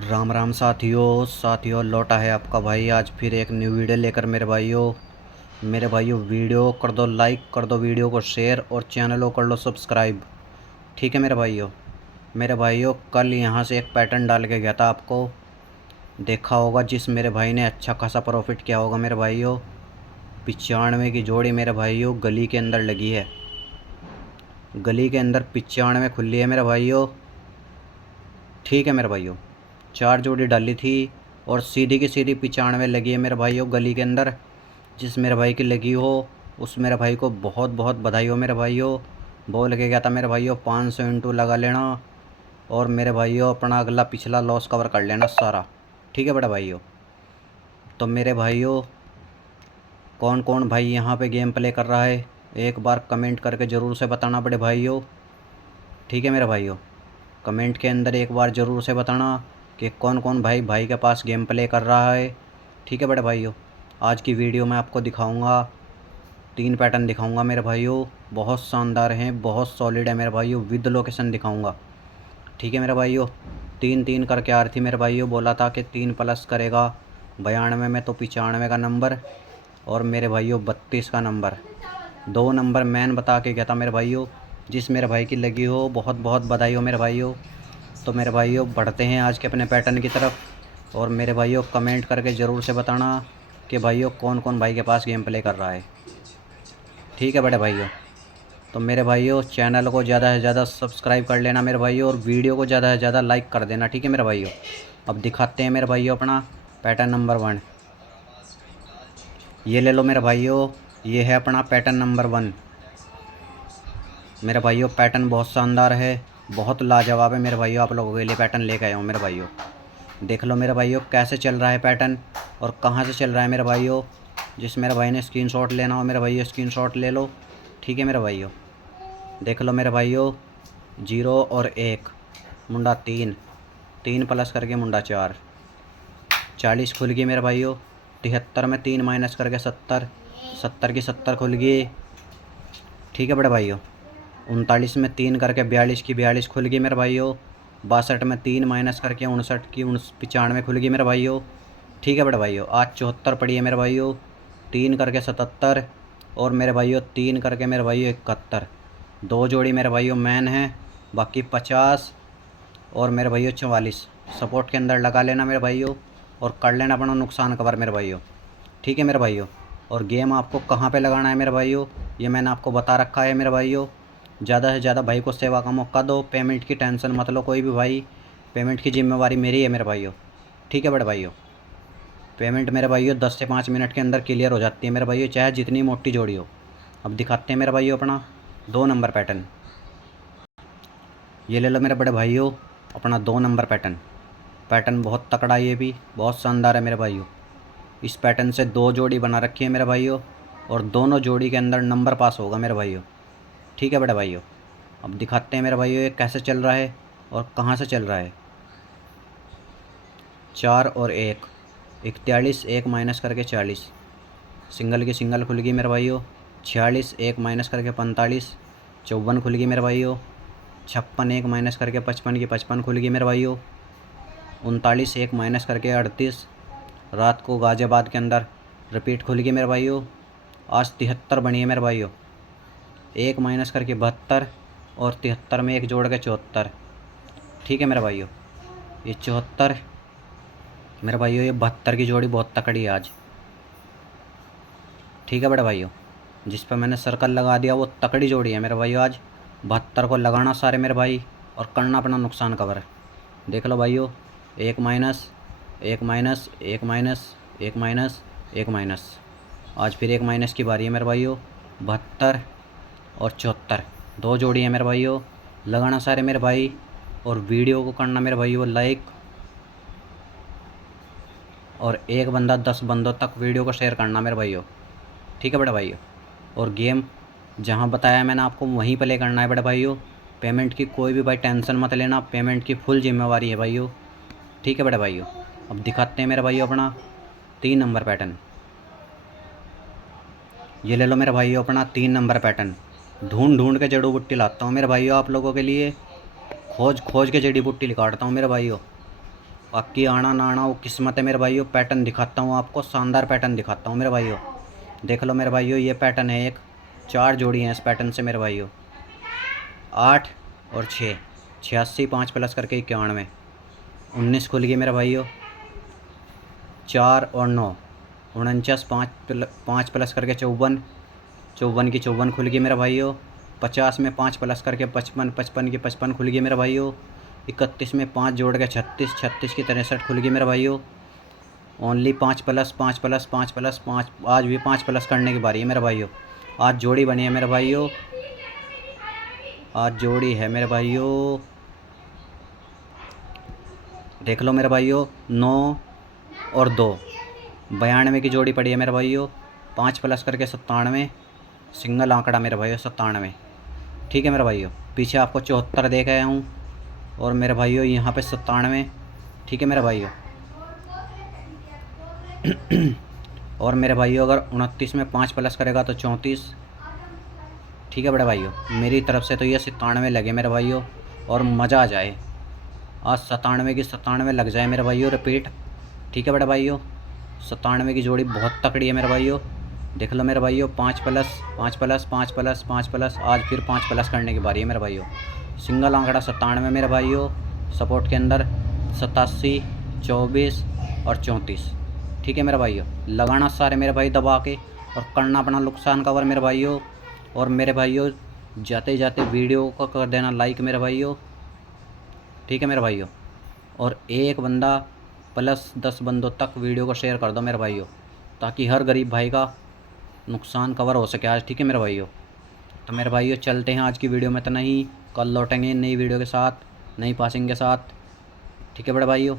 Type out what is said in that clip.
राम राम साथियों लौटा है आपका भाई आज फिर एक न्यू वीडियो लेकर मेरे भाइयों वीडियो कर दो लाइक, कर दो वीडियो को शेयर और चैनल को कर लो सब्सक्राइब। ठीक है मेरे भाइयों कल यहाँ से एक पैटर्न डाल के गया था, आपको देखा होगा, जिस मेरे भाई ने अच्छा खासा प्रॉफिट किया होगा मेरे भाइयों। 95 की जोड़ी मेरे भाइयों गली के अंदर लगी है, गली के अंदर 95 खुली है मेरे भाइयों। ठीक है मेरे भाइयों, 4 जोड़ी डाली थी और सीधी की सीधी 95 लगी है मेरे भाइयों गली के अंदर। जिस मेरे भाई की लगी हो उस मेरे भाई को बहुत बहुत बधाई हो मेरे भाइयों। बोल के गया था मेरे भाइयों 500 इंटू लगा लेना और मेरे भाइयों अपना अगला पिछला लॉस कवर कर लेना सारा। ठीक है बड़े भाइयों। तो मेरे भाइयों कौन कौन भाई यहाँ पे गेम प्ले कर रहा है एक बार कमेंट करके ज़रूर से बताना बड़े भाइयों। ठीक है मेरे भाइयों, कमेंट के अंदर एक बार ज़रूर से बताना कि कौन कौन भाई के पास गेम प्ले कर रहा है। ठीक है बड़े भाइयों, आज की वीडियो में आपको दिखाऊंगा 3 पैटर्न दिखाऊंगा मेरे भाइयों, बहुत शानदार हैं, बहुत सॉलिड है मेरे भाइयों, विद लोकेशन दिखाऊंगा। ठीक है मेरे भाइयों, 3-3 करके आ रही थी मेरे भाइयों, बोला था कि 3 प्लस करेगा 92 में तो 95 का नंबर और मेरे भाइयों 32 का नंबर, 2 नंबर मैन बता के गया था मेरे भाइयों। जिस मेरे भाई की लगी हो बहुत बहुत बधाई हो मेरे भाइयों। तो मेरे भाइयों बढ़ते हैं आज के अपने पैटर्न की तरफ और मेरे भाइयों कमेंट करके ज़रूर से बताना कि भाइयों कौन कौन भाई के पास गेम प्ले कर रहा है। ठीक है बड़े भाइयों, तो मेरे भाइयों चैनल को ज़्यादा से ज़्यादा सब्सक्राइब कर लेना मेरे भाइयों और वीडियो को ज़्यादा से ज़्यादा लाइक कर देना। ठीक है मेरे भाइयों, अब दिखाते हैं मेरे भाइयों अपना पैटर्न नंबर 1। ये ले लो मेरे भाइयों, ये है अपना पैटर्न नंबर 1। मेरे भाइयों पैटर्न बहुत शानदार है, बहुत लाजवाब है मेरे भाइयों, आप लोगों के लिए पैटर्न लेके आया हूँ मेरे भाइयों। देख लो मेरे भाइयों कैसे चल रहा है पैटर्न और कहाँ से चल रहा है मेरे भाइयों। जिस मेरे भाई ने स्क्रीनशॉट लेना हो मेरे भाइयों स्क्रीनशॉट ले लो। ठीक है मेरे भाइयों, देख लो मेरे भाइयों 0 और 1 मुंडा 3, 3 प्लस करके मुंडा 4, 40 खुल गई मेरे भाइयों। 73 में 3 माइनस करके 70, 70 की 70 खुल गई। ठीक है बड़े भाइयों, 39 में 3 करके 42 की 42 खुल गई मेरे भाइयों। 62 में 3 माइनस करके 59 की 95 खुल गई मेरे भाइयों। ठीक है बड़े भाइयों, आज 74 पड़ी है मेरे भाइयों, 3 करके 77 और मेरे भाइयों 3 करके मेरे भाइयों 71। 2 जोड़ी मेरे भाइयों मैन है, बाकी 50 और मेरे भाइयों 44 सपोर्ट के अंदर लगा लेना मेरे भाइयों और कर लेना अपना नुकसान कवर मेरे भाइयों। ठीक है मेरे भाइयों, और गेम आपको कहाँ पे लगाना है मेरे भाइयों ये मैंने आपको बता रखा है मेरे भाइयों। ज़्यादा से ज़्यादा भाई को सेवा का मौका दो, पेमेंट की टेंशन मत लो कोई भी भाई, पेमेंट की जिम्मेवारी मेरी है मेरे भाइयों। ठीक है बड़े भाइयों, पेमेंट मेरे भाइयों 10 से 5 मिनट के अंदर क्लियर हो जाती है मेरे भाइयों, चाहे जितनी मोटी जोड़ी हो। अब दिखाते हैं मेरे भाइयों अपना 2 नंबर पैटर्न। ये ले लो मेरे बड़े भाइयों अपना 2 नंबर पैटर्न। पैटर्न बहुत तकड़ा, ये भी बहुत शानदार है मेरे भाइयों। इस पैटर्न से 2 जोड़ी बना रखी है मेरे भाइयों और दोनों जोड़ी के अंदर नंबर पास होगा मेरे भाइयों। ठीक है बड़े भाइयों, अब दिखाते हैं मेरे भाइयों ये कैसे चल रहा है और कहाँ से चल रहा है। 4 और 1 41, 1 माइनस करके 40, सिंगल की सिंगल खुल गई मेरे भाइयों। 46, 1 माइनस करके 45, 54 खुल गई मेरे भाइयों। 56, 1 माइनस करके 55 की 55 खुल गई मेरे भाइयों। 39, 1 माइनस करके 38, रात को गाज़ियाबाद के अंदर रिपीट खुल गई मेरे भाइयों। आज 73 बनी है मेरे भाइयों, 1 माइनस करके 72 और 73 में 1 जोड़ के 74। ठीक है मेरे भाइयों, ये 74 मेरे भाइयों, ये 72 की जोड़ी बहुत तकड़ी है आज। ठीक है बड़े भाइयों, जिस पर मैंने सर्कल लगा दिया वो तकड़ी जोड़ी है मेरे भाइयों। आज 72 को लगाना सारे मेरे भाई और करना अपना नुकसान कवर। देख लो भाइयों, 1 minus, 1 minus, 1 minus, 1 minus, 1 minus, आज फिर 1 माइनस की बारी है मेरे भाइयों। 72 और 74 2 जोड़ी है मेरे भाइयों, लगाना सारे मेरे भाई और वीडियो को करना मेरे भाइयों लाइक और एक बंदा 10 बंदों तक वीडियो को शेयर करना मेरे भाइयों। ठीक है बड़े भाइयों, और गेम जहां बताया मैंने आपको वहीं प्ले करना है बड़े भाइयों। पेमेंट की कोई भी भाई टेंशन मत लेना, पेमेंट की फुल जिम्मेवारी है भाइयों। ठीक है बड़े भाइयों, अब दिखाते हैं मेरे भाइयों अपना 3 नंबर पैटर्न। ये ले लो मेरे भाइयों अपना 3 नंबर पैटर्न। ढूंढ ढूंढ के जड़ी बूटी लाता हूँ मेरे भाइयों आप लोगों के लिए, खोज खोज के जड़ी बूटी निकालता हूँ मेरे भाइयों। बाकी आना ना आना वो किस्मत है मेरे भाइयों। पैटर्न दिखाता हूँ आपको, शानदार पैटर्न दिखाता हूँ मेरे भाइयों। देख लो मेरे भाइयों, ये पैटर्न है एक, 4 जोड़ी हैं इस पैटर्न से मेरे भाइयों। 8 और 6, 86, 5 प्लस करके 91, 19 खुल गई मेरे भाइयों। 4 और 9, 49, 5 प्लस करके 54, 54 की 54 खुल गई मेरे भाइयों। 50 में 5 प्लस करके 55, 55 की 55 खुल गई मेरे भाइयों। 31 में 5 जोड़ के 36, 36 की 63 खुल गई मेरे भाइयों। ओनली 5 प्लस 5 प्लस 5 प्लस 5, आज भी 5 प्लस करने की बारी है मेरे भाइयों। आज जोड़ी बनी है मेरे भाइयों, आज जोड़ी है मेरे भाइयों। देख लो मेरे भाइयों, 9 और 2, 92 की जोड़ी पड़ी है मेरे भाइयों। 5 प्लस करके 97, सिंगल आंकड़ा मेरे भाइयों 97। ठीक है मेरे भाइयों, पीछे आपको 74 दे गया हूँ और मेरे भाइयों यहाँ पे 97। ठीक है मेरे भाइयों। और मेरे भाइयों अगर 29 में 5 प्लस करेगा तो 34। ठीक है बड़े भाइयों, मेरी तरफ से तो ये 97 लगे मेरे भाइयों, और मज़ा आ जाए। आज 97 की 97 लग जाए मेरे भाइयों, रिपीट। ठीक है बड़े भाइयों, 97 की जोड़ी बहुत तकड़ी है मेरे भाइयों। देख लो मेरे भाइयों, 5 प्लस 5 प्लस 5 प्लस 5 प्लस, आज फिर 5 प्लस करने की बारी है मेरे भाइयों। सिंगल आंकड़ा 97 मेरे भाइयों, सपोर्ट के अंदर 87, 24 और 34। ठीक है मेरे भाइयों, लगाना सारे मेरे भाई दबा के, और करना अपना नुकसान कवर मेरे भाइयों। और मेरे भाइयों जाते जाते वीडियो को कर देना लाइक मेरे भाइयों। ठीक है मेरे भाइयों, और एक बंदा प्लस 10 बंदों तक वीडियो को शेयर कर दो मेरे भाइयों, ताकि हर गरीब भाई का नुकसान कवर हो सके आज। ठीक है मेरे भाइयों, तो मेरे भाइयों चलते हैं आज की वीडियो में इतना ही। कल लौटेंगे नई वीडियो के साथ, नई पासिंग के साथ। ठीक है बड़े भाइयों।